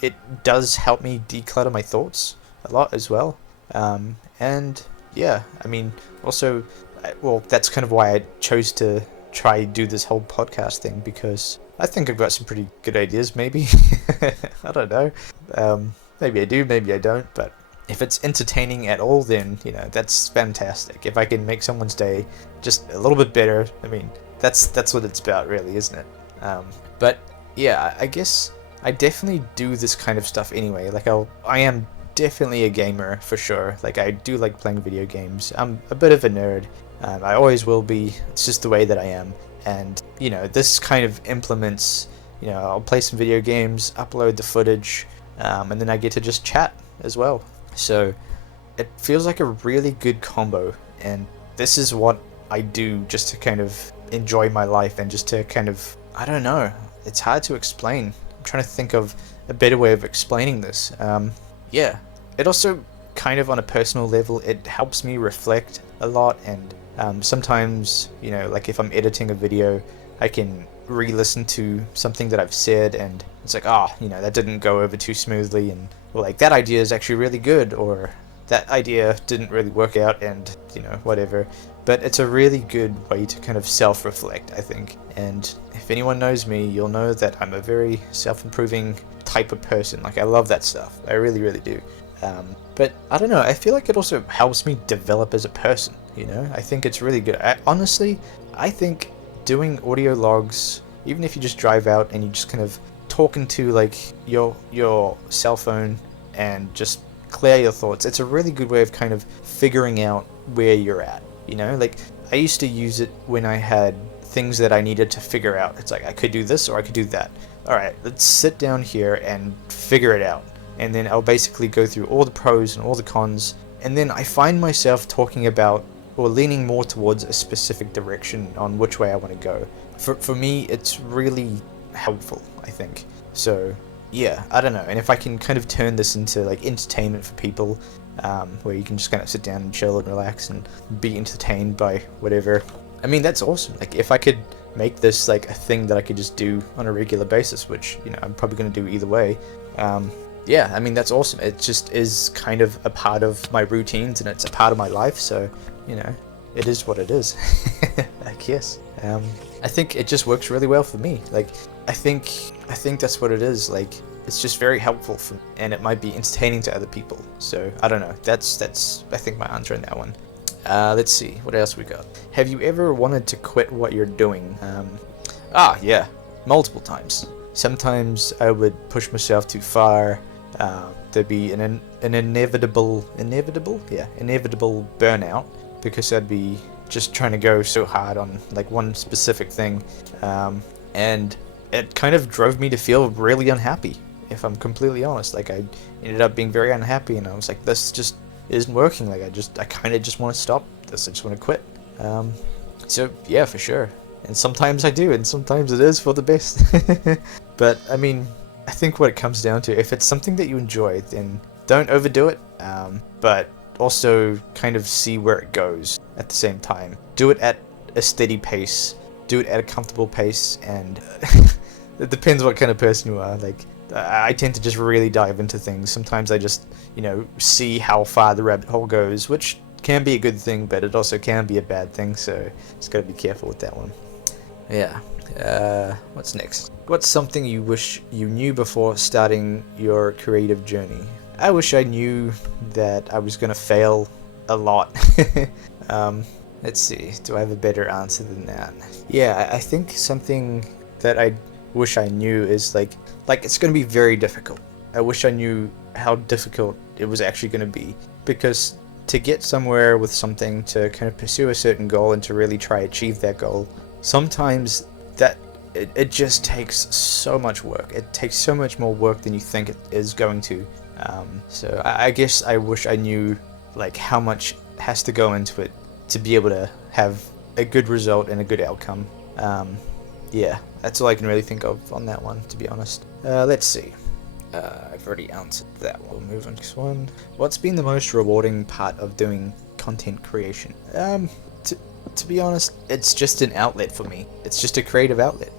It does help me declutter my thoughts a lot as well. And yeah, I mean, also, well, that's kind of why I chose to try do this whole podcast thing, because I think I've got some pretty good ideas, maybe. I don't know. Maybe I do, maybe I don't, but if it's entertaining at all, then, you know, that's fantastic. If I can make someone's day just a little bit better, I mean, that's what it's about, really, isn't it? But yeah, I guess I definitely do this kind of stuff anyway. Like, I am definitely a gamer for sure. Like, I do like playing video games. I'm a bit of a nerd. I always will be. It's just the way that I am. And, you know, this kind of implements, you know, I'll play some video games, upload the footage, and then I get to just chat as well. So it feels like a really good combo. And this is what I do just to kind of enjoy my life and just to kind of, I don't know, it's hard to explain. I'm trying to think of a better way of explaining this. Yeah, it also kind of on a personal level, it helps me reflect a lot, and sometimes, you know, like if I'm editing a video, I can re-listen to something that I've said and it's like, you know, that didn't go over too smoothly, and well, like, that idea is actually really good, or that idea didn't really work out, and, you know, whatever. But it's a really good way to kind of self-reflect, I think. And if anyone knows me, you'll know that I'm a very self-improving type of person. Like, I love that stuff. I really, really do. But I don't know, I feel like it also helps me develop as a person, you know? I think it's really good. Honestly, I think doing audio logs, even if you just drive out and you just kind of talk into like your cell phone and just clear your thoughts, it's a really good way of kind of figuring out where you're at, you know? Like, I used to use it when I had things that I needed to figure out. It's like, I could do this or I could do that. All right, let's sit down here and figure it out. And then I'll basically go through all the pros and all the cons, and then I find myself talking about or leaning more towards a specific direction on which way I want to go. For me, it's really helpful, I think. So yeah, I don't know. And if I can kind of turn this into like entertainment for people, where you can just kind of sit down and chill and relax and be entertained by whatever. I mean, that's awesome. Like, if I could make this like a thing that I could just do on a regular basis, which, you know, I'm probably going to do either way. Yeah, I mean, that's awesome. It just is kind of a part of my routines, and it's a part of my life, so, you know, it is what it is. I guess. I think it just works really well for me. Like, I think that's what it is. Like, it's just very helpful for me, and it might be entertaining to other people. So I don't know. That's I think my answer on that one. Let's see, what else we got. Have you ever wanted to quit what you're doing? Yeah, multiple times. Sometimes I would push myself too far. There'd be an inevitable burnout, because I'd be just trying to go so hard on like one specific thing, and it kind of drove me to feel really unhappy, if I'm completely honest. Like, I ended up being very unhappy, and I was like, this just isn't working. Like, I kind of just want to stop this. I just want to quit. So yeah, for sure. And sometimes I do, and sometimes it is for the best. But I mean, I think what it comes down to, if it's something that you enjoy, then don't overdo it, but also kind of see where it goes at the same time. Do it at a steady pace, do it at a comfortable pace, and it depends what kind of person you are. Like, I tend to just really dive into things. Sometimes I just, you know, see how far the rabbit hole goes, which can be a good thing, but it also can be a bad thing, so just gotta be careful with that one. Yeah. What's next? What's something you wish you knew before starting your creative journey? I wish I knew that I was gonna fail a lot. Let's see, do I have a better answer than that? Yeah, I think something that I wish I knew is like it's gonna be very difficult. I wish I knew how difficult it was actually gonna be, because to get somewhere with something, to kind of pursue a certain goal and to really try achieve that goal, sometimes that it just takes so much work. It takes so much more work than you think it is going to. So I guess I wish I knew like how much has to go into it to be able to have a good result and a good outcome. Yeah, that's all I can really think of on that one, to be honest. Let's see. I've already answered that one. We'll move on to this one. What's been the most rewarding part of doing content creation? To be honest, it's just an outlet for me. It's just a creative outlet.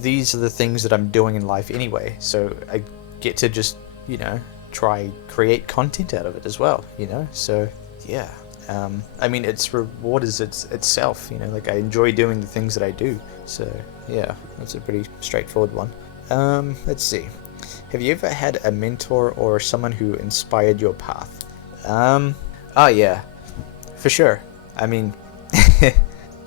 These are the things that I'm doing in life anyway, so I get to just, you know, try create content out of it as well, you know? So, yeah. I mean, its reward is itself, you know, like I enjoy doing the things that I do. So, yeah, that's a pretty straightforward one. Let's see. Have you ever had a mentor or someone who inspired your path? Oh yeah, for sure. I mean,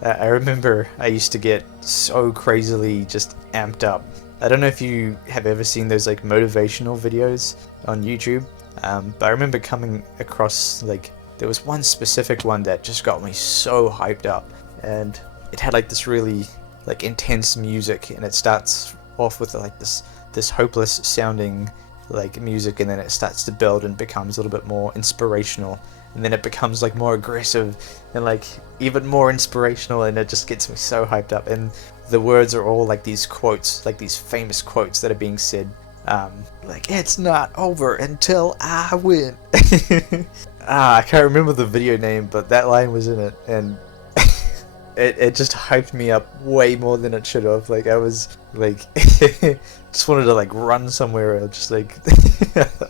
I remember I used to get so crazily just amped up. I don't know if you have ever seen those like motivational videos on YouTube, but I remember coming across like there was one specific one that just got me so hyped up, and it had like this really like intense music, and it starts off with like this hopeless sounding like music, and then it starts to build and becomes a little bit more inspirational, and then it becomes like more aggressive and like even more inspirational, and it just gets me so hyped up. And the words are all like these quotes, like these famous quotes that are being said, like, it's not over until I win. I can't remember the video name, but that line was in it, and it just hyped me up way more than it should have. Like, I was like just wanted to like run somewhere, or just like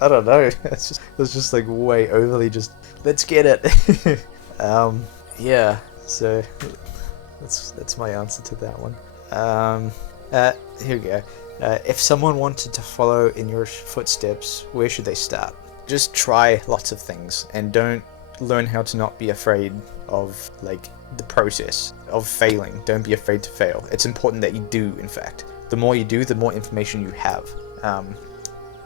I don't know, it was just like way overly just let's get it. Yeah, so that's my answer to that one. Here we go. If someone wanted to follow in your footsteps, where should they start? Just try lots of things, and don't learn how to not be afraid of like the process of failing. Don't be afraid to fail. It's important that you do, in fact. The more you do, the more information you have.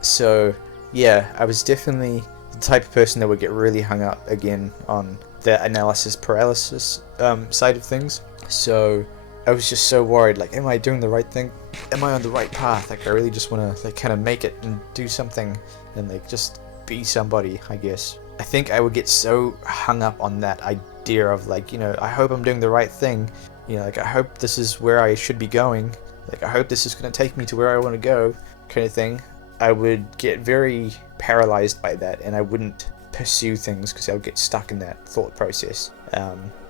So yeah, I was definitely the type of person that would get really hung up again on the analysis paralysis side of things. So I was just so worried, like, am I doing the right thing? Am I on the right path? Like, I really just want to like kind of make it and do something and like just be somebody, I guess. I think I would get so hung up on that idea of like, you know, I hope I'm doing the right thing. You know, like, I hope this is where I should be going. Like, I hope this is going to take me to where I want to go, kind of thing. I would get very paralyzed by that, and I wouldn't pursue things because I'll get stuck in that thought process.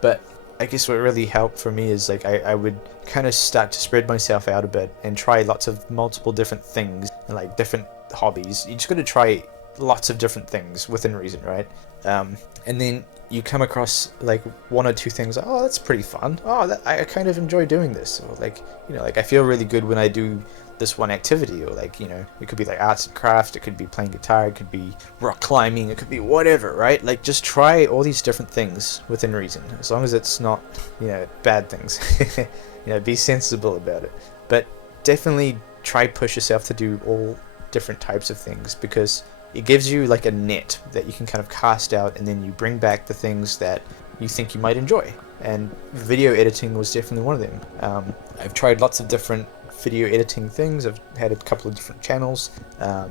But I guess what really helped for me is like I would kind of start to spread myself out a bit and try lots of multiple different things and like different hobbies. You just got to try lots of different things within reason, right? And then you come across like one or two things like, oh, that's pretty fun. Oh, I kind of enjoy doing this. Or like, you know, like I feel really good when I do this one activity. Or like, you know, it could be like arts and craft, it could be playing guitar, it could be rock climbing, it could be whatever, right? Like just try all these different things within reason, as long as it's not, you know, bad things. You know, be sensible about it. But definitely try push yourself to do all different types of things, because it gives you like a net that you can kind of cast out, and then you bring back the things that you think you might enjoy. And video editing was definitely one of them. I've tried lots of different video editing things. I've had a couple of different channels.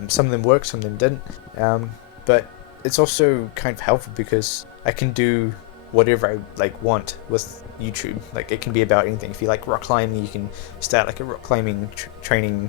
Some of them worked, some of them didn't. But it's also kind of helpful because I can do whatever I like want with YouTube. Like it can be about anything. If you like rock climbing, you can start like a rock climbing training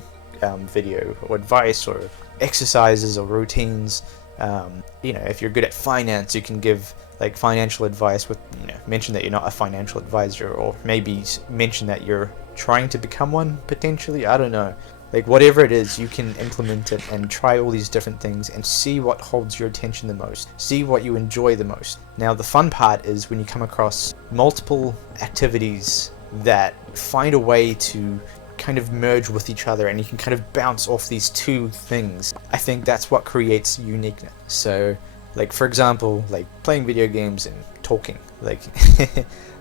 video or advice or exercises or routines. You know, if you're good at finance, you can give like financial advice with, you know, mention that you're not a financial advisor, or maybe mention that you're trying to become one potentially. I don't know, like whatever it is, you can implement it and try all these different things and see what holds your attention the most, see what you enjoy the most. Now the fun part is when you come across multiple activities that find a way to kind of merge with each other and you can kind of bounce off these two things. I think that's what creates uniqueness. So like for example, like playing video games and talking, like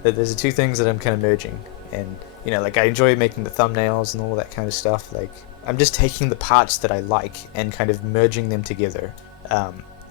there's the two things that I'm kind of merging. And you know, like I enjoy making the thumbnails and all that kind of stuff. Like I'm just taking the parts that I like and kind of merging them together.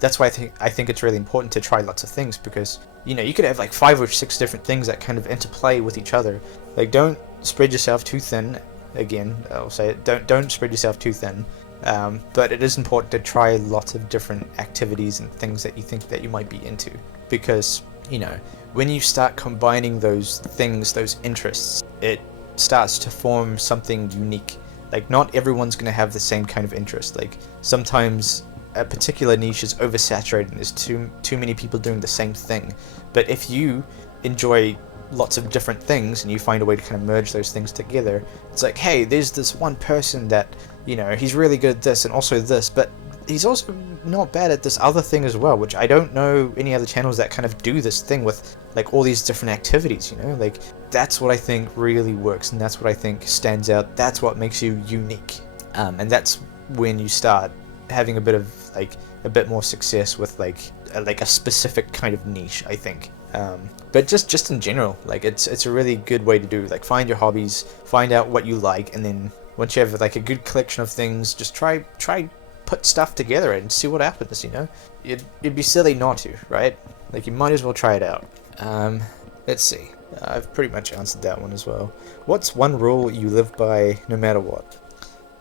That's why I think it's really important to try lots of things, because you know, you could have like 5 or 6 different things that kind of interplay with each other. Like don't spread yourself too thin. Again, I'll say it, don't spread yourself too thin. But it is important to try lots of different activities and things that you think that you might be into, because you know, when you start combining those things, those interests, it starts to form something unique. Like not everyone's going to have the same kind of interest. Like sometimes a particular niche is oversaturated and there's too many people doing the same thing. But if you enjoy lots of different things and you find a way to kind of merge those things together, it's like, hey, there's this one person that, you know, he's really good at this and also this, but he's also not bad at this other thing as well, which I don't know any other channels that kind of do this thing with like all these different activities, you know. Like that's what I think really works, and that's what I think stands out. That's what makes you unique, and that's when you start having a bit of like a bit more success with like a specific kind of niche, I think. But just in general, like it's a really good way to do, like find your hobbies, find out what you like, and then once you have like a good collection of things, just try put stuff together and see what happens, you know. You'd be silly not to, right? Like you might as well try it out. Let's see, I've pretty much answered that one as well. What's one rule you live by no matter what?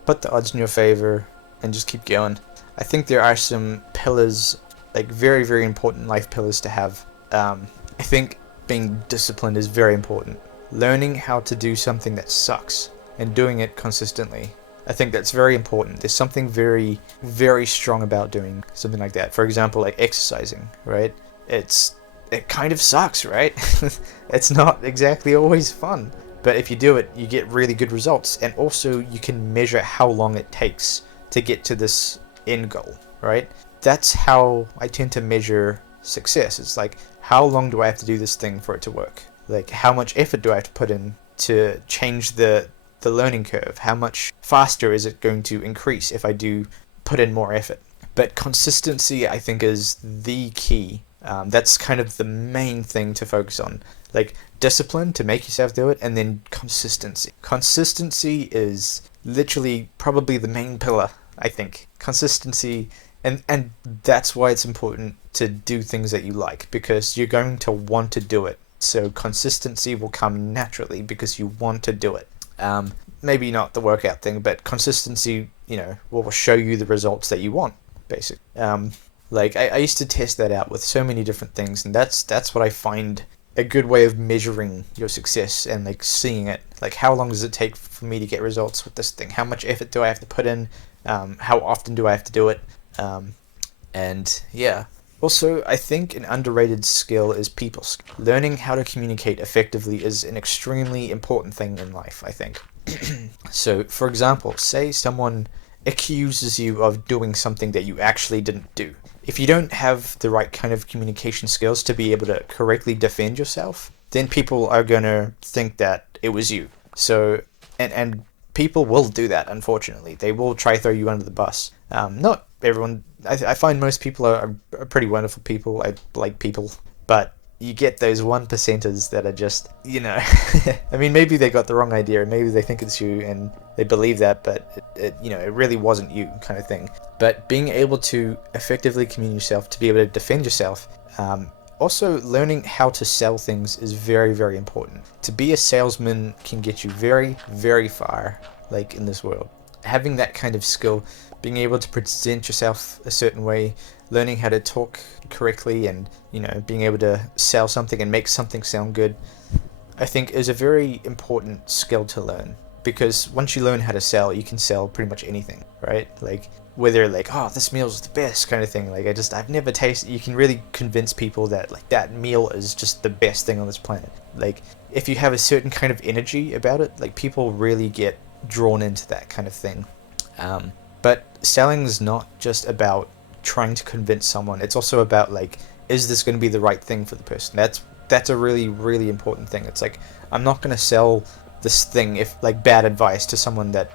Put the odds in your favor and just keep going. I think there are some pillars, like very, very important life pillars to have. I think being disciplined is very important. Learning how to do something that sucks and doing it consistently. I think that's very important. There's something very, very strong about doing something like that. For example, like exercising, right? It kind of sucks, right? It's not exactly always fun. But if you do it, you get really good results. And also you can measure how long it takes to get to this end goal, right? That's how I tend to measure success. It's like, how long do I have to do this thing for it to work? Like, how much effort do I have to put in to change the learning curve? How much faster is it going to increase if I do put in more effort? But consistency, I think, is the key. That's kind of the main thing to focus on. Like discipline to make yourself do it, and then consistency. Consistency is literally probably the main pillar, I think. Consistency, and that's why it's important to do things that you like, because you're going to want to do it. So consistency will come naturally because you want to do it. Maybe not the workout thing, but consistency, you know, will show you the results that you want, basically. Like I used to test that out with so many different things, and that's what I find a good way of measuring your success and like seeing it. Like, how long does it take for me to get results with this thing? How much effort do I have to put in? How often do I have to do it? And yeah, Also, I think an underrated skill is people skill. Learning how to communicate effectively is an extremely important thing in life, I think. So, for example, say someone accuses you of doing something that you actually didn't do. If you don't have the right kind of communication skills to be able to correctly defend yourself, then people are going to think that it was you. So, and people will do that, unfortunately. They will try to throw you under the bus. Not everyone. I find most people are pretty wonderful people. I like people. But you get those 1%ers that are just, I mean, maybe they got the wrong idea, maybe they think it's you and they believe that, but it really wasn't you, kind of thing. But being able to effectively communicate yourself, to be able to defend yourself, also learning how to sell things is very, very important. To be a salesman can get you very, very far, like in this world. Having that kind of skill, being able to present yourself a certain way, learning how to talk correctly, and being able to sell something and make something sound good, I think is a very important skill to learn. Because once you learn how to sell, you can sell pretty much anything, right? Like whether oh, this meal's the best kind of thing. Like I've never tasted. You can really convince people that like that meal is just the best thing on this planet. Like if you have a certain kind of energy about it, like people really get drawn into that kind of thing. But selling is not just about trying to convince someone. It's also about like, is this going to be the right thing for the person? That's a really, really important thing. It's like, I'm not going to sell this thing if like bad advice to someone that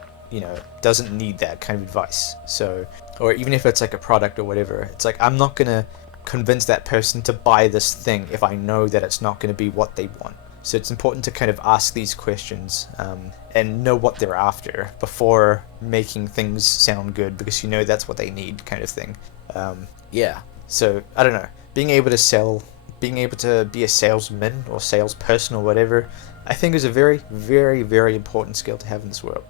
doesn't need that kind of advice. So, or even if it's like a product or whatever, it's like I'm not going to convince that person to buy this thing if I know that it's not going to be what they want. So it's important to kind of ask these questions and know what they're after before making things sound good, because that's what they need, kind of thing. Yeah. So I don't know. Being able to sell, being able to be a salesman or salesperson or whatever, I think is a very, very, very important skill to have in this world.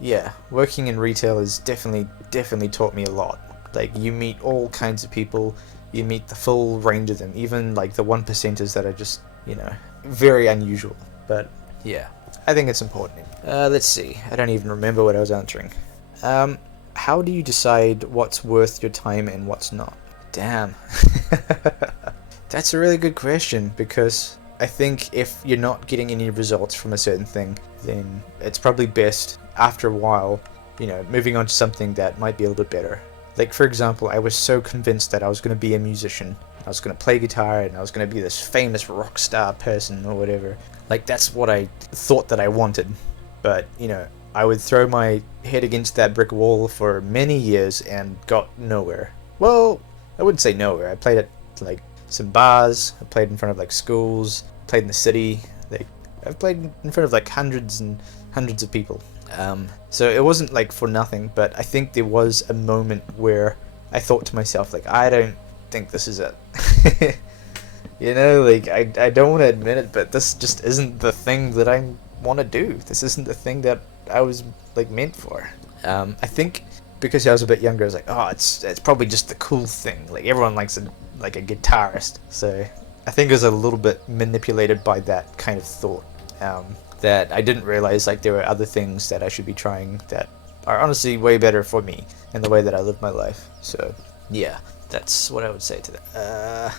Yeah, working in retail has definitely taught me a lot. Like you meet all kinds of people, you meet the full range of them, even like the 1%ers that are just very unusual. But yeah, I think it's important. Let's see, I don't even remember what I was answering. How do you decide what's worth your time and what's not? Damn. That's a really good question, because I think if you're not getting any results from a certain thing, then it's probably best after a while, moving on to something that might be a little bit better. Like for example, I was so convinced that I was going to be a musician. I was going to play guitar and I was going to be this famous rock star person or whatever. Like that's what I thought that I wanted. But, I would throw my head against that brick wall for many years and got nowhere. Well, I wouldn't say nowhere. I played at like some bars, I played in front of like schools, played in the city. Like I've played in front of like hundreds and hundreds of people. So it wasn't like for nothing, but I think there was a moment where I thought to myself, like, I don't think this is it. Like I don't want to admit it, but this just isn't the thing that I want to do. This isn't the thing that I was like meant for. I think because I was a bit younger, I was like, oh, it's probably just the cool thing. Like everyone likes a guitarist. So I think I was a little bit manipulated by that kind of thought. That I didn't realize like there were other things that I should be trying that are honestly way better for me and the way that I live my life. So yeah, that's what I would say to that.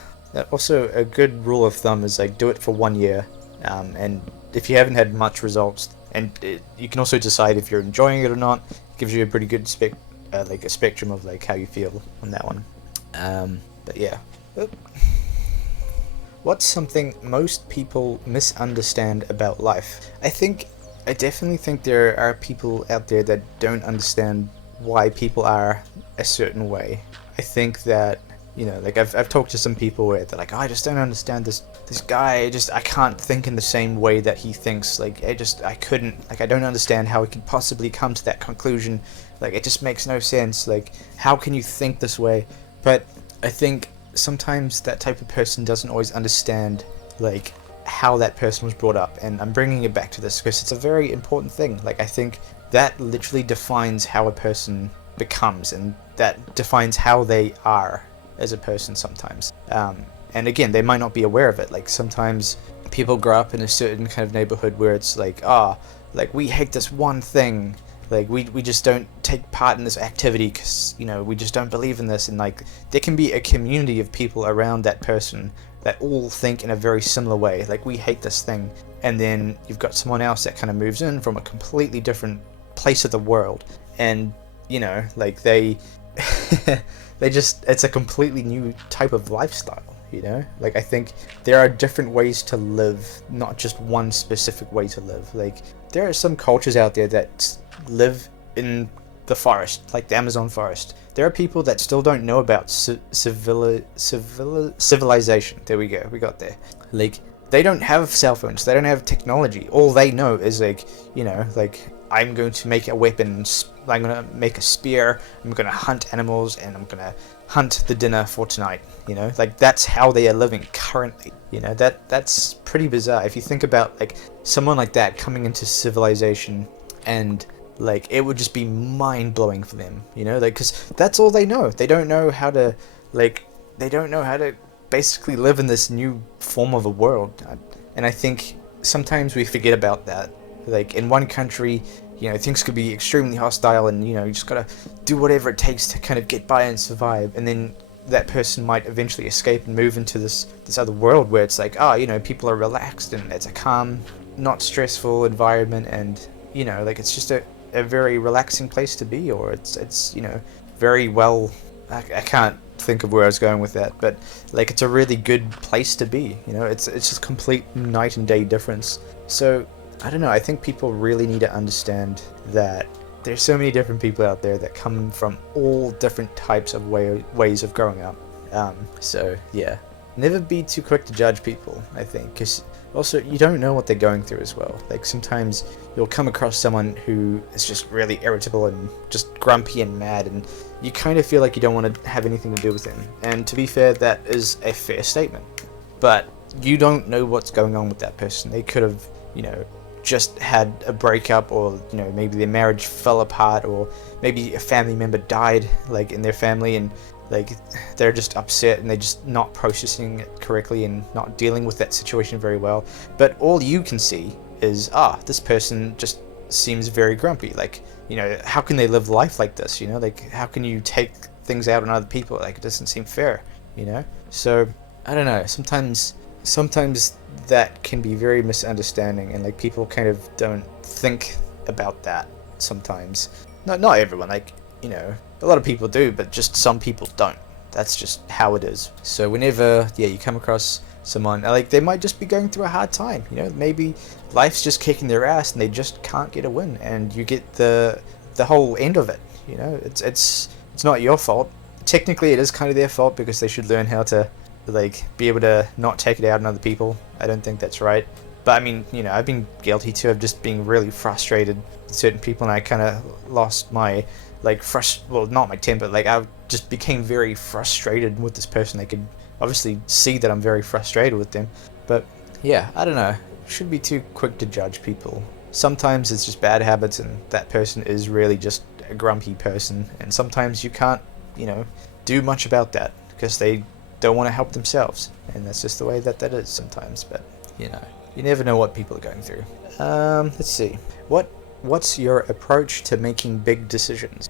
Also, a good rule of thumb is like do it for 1 year, and if you haven't had much results, and you can also decide if you're enjoying it or not. It gives you a pretty good a spectrum of like how you feel on that one. But yeah. What's something most people misunderstand about life? I definitely think there are people out there that don't understand why people are a certain way. I think that, like I've talked to some people where they're like, oh, I just don't understand this guy. I can't think in the same way that he thinks. Like I don't understand how he could possibly come to that conclusion. Like it just makes no sense. Like how can you think this way? But I think sometimes that type of person doesn't always understand like how that person was brought up, and I'm bringing it back to this because it's a very important thing. Like I think that literally defines how a person becomes, and that defines how they are as a person sometimes. And again, they might not be aware of it. Like sometimes people grow up in a certain kind of neighborhood where it's like, like we hate this one thing, Like we just don't take part in this activity because we just don't believe in this, and like there can be a community of people around that person that all think in a very similar way. Like we hate this thing, and then you've got someone else that kind of moves in from a completely different place of the world, and like they they just, it's a completely new type of lifestyle. Like I think there are different ways to live, not just one specific way to live. Like there are some cultures out there that live in the forest, like the Amazon forest. There are people that still don't know about civilization. There we go, we got there. Like they don't have cell phones, they don't have technology. All they know is like I'm going to make a weapon, I'm going to make a spear, I'm going to hunt animals, and I'm going to hunt the dinner for tonight. Like that's how they are living currently. That's pretty bizarre if you think about like someone like that coming into civilization, and like it would just be mind-blowing for them, like because that's all they know. They don't know how to basically live in this new form of a world. And I think sometimes we forget about that. Like in one country, things could be extremely hostile, and you just gotta do whatever it takes to kind of get by and survive. And then that person might eventually escape and move into this other world where it's like, people are relaxed and it's a calm, not stressful environment, and like it's just a very relaxing place to be, or it's very well. I can't think of where I was going with that, but like it's a really good place to be. It's just complete night and day difference. So I don't know, I think people really need to understand that there's so many different people out there that come from all different types of ways of growing up. So yeah, never be too quick to judge people, I think, because also you don't know what they're going through as well. Like sometimes you'll come across someone who is just really irritable and just grumpy and mad, and you kind of feel like you don't want to have anything to do with them. And to be fair, that is a fair statement. But you don't know what's going on with that person. They could have, just had a breakup, or maybe their marriage fell apart, or maybe a family member died like in their family, and like they're just upset and they're just not processing it correctly and not dealing with that situation very well. But all you can see is this person just seems very grumpy. Like how can they live life like this? Like how can you take things out on other people? Like it doesn't seem fair. So I don't know, sometimes that can be very misunderstanding, and like people kind of don't think about that sometimes. Not everyone, like a lot of people do, but just some people don't. That's just how it is. So whenever you come across someone, like they might just be going through a hard time, maybe life's just kicking their ass and they just can't get a win, and you get the whole end of it. It's not your fault. Technically it is kind of their fault, because they should learn how to like be able to not take it out on other people. I don't think that's right. But I mean, I've been guilty too of just being really frustrated with certain people, and I kind of lost my not my temper, like I just became very frustrated with this person. They could obviously see that I'm very frustrated with them. But yeah, I don't know, shouldn't be too quick to judge people. Sometimes it's just bad habits, and that person is really just a grumpy person, and sometimes you can't do much about that because they don't want to help themselves, and that's just the way that is sometimes. But you never know what people are going through. Let's see, what's your approach to making big decisions?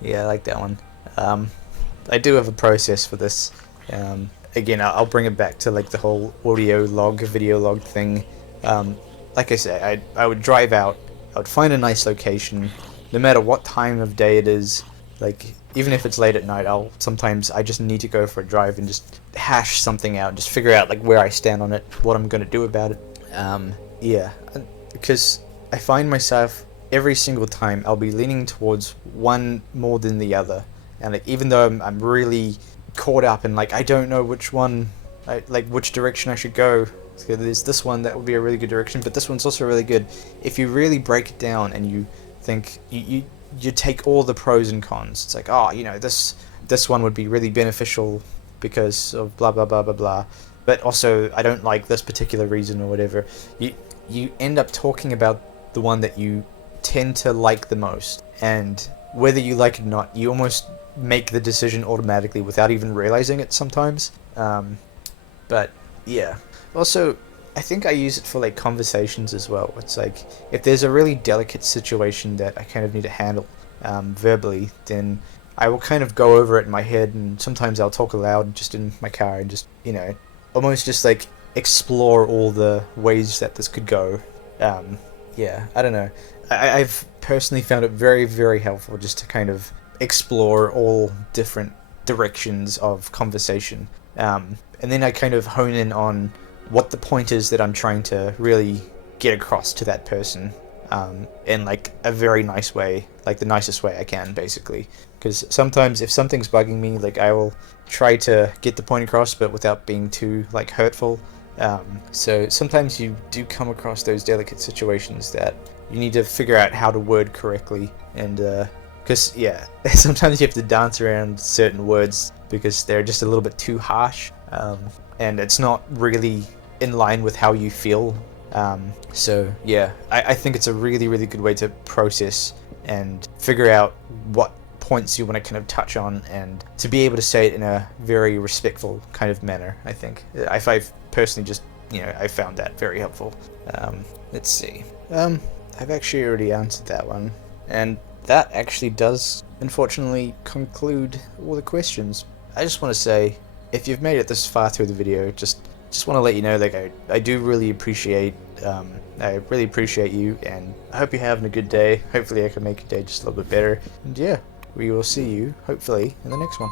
Yeah, I like that one. I do have a process for this. Again, I'll bring it back to like the whole audio log, video log thing. Like I say, I would drive out, I would find a nice location, no matter what time of day it is. Like even if it's late at night, I just need to go for a drive and just hash something out, just figure out like where I stand on it, what I'm gonna do about it. Because I find myself every single time I'll be leaning towards one more than the other, and like even though I'm really caught up and like I don't know which direction I should go. So there's this one that would be a really good direction, but this one's also really good. If you really break it down and you think you take all the pros and cons, it's like this one would be really beneficial because of blah blah blah blah blah, but also I don't like this particular reason or whatever. You end up talking about the one that you tend to like the most, and whether you like it or not, you almost make the decision automatically without even realizing it sometimes. But yeah, also I think I use it for like conversations as well. It's like if there's a really delicate situation that I kind of need to handle verbally, then I will kind of go over it in my head, and sometimes I'll talk aloud just in my car and just, almost just like explore all the ways that this could go. Um, yeah, I don't know. I've personally found it very, very helpful just to kind of explore all different directions of conversation. And then I kind of hone in on what the point is that I'm trying to really get across to that person, in like a very nice way, like the nicest way I can, basically. Because sometimes if something's bugging me, like I will try to get the point across, but without being too like hurtful. So sometimes you do come across those delicate situations that you need to figure out how to word correctly, and because yeah, sometimes you have to dance around certain words because they're just a little bit too harsh, and it's not really in line with how you feel. So yeah, I think it's a really, really good way to process and figure out what points you want to kind of touch on, and to be able to say it in a very respectful kind of manner. I think I've personally just, I found that very helpful. Let's see. I've actually already answered that one, and that actually does unfortunately conclude all the questions. I just want to say, if you've made it this far through the video, just want to let you know, like, I do really appreciate, I really appreciate you, and I hope you're having a good day. Hopefully I can make your day just a little bit better, and yeah, we will see you hopefully in the next one.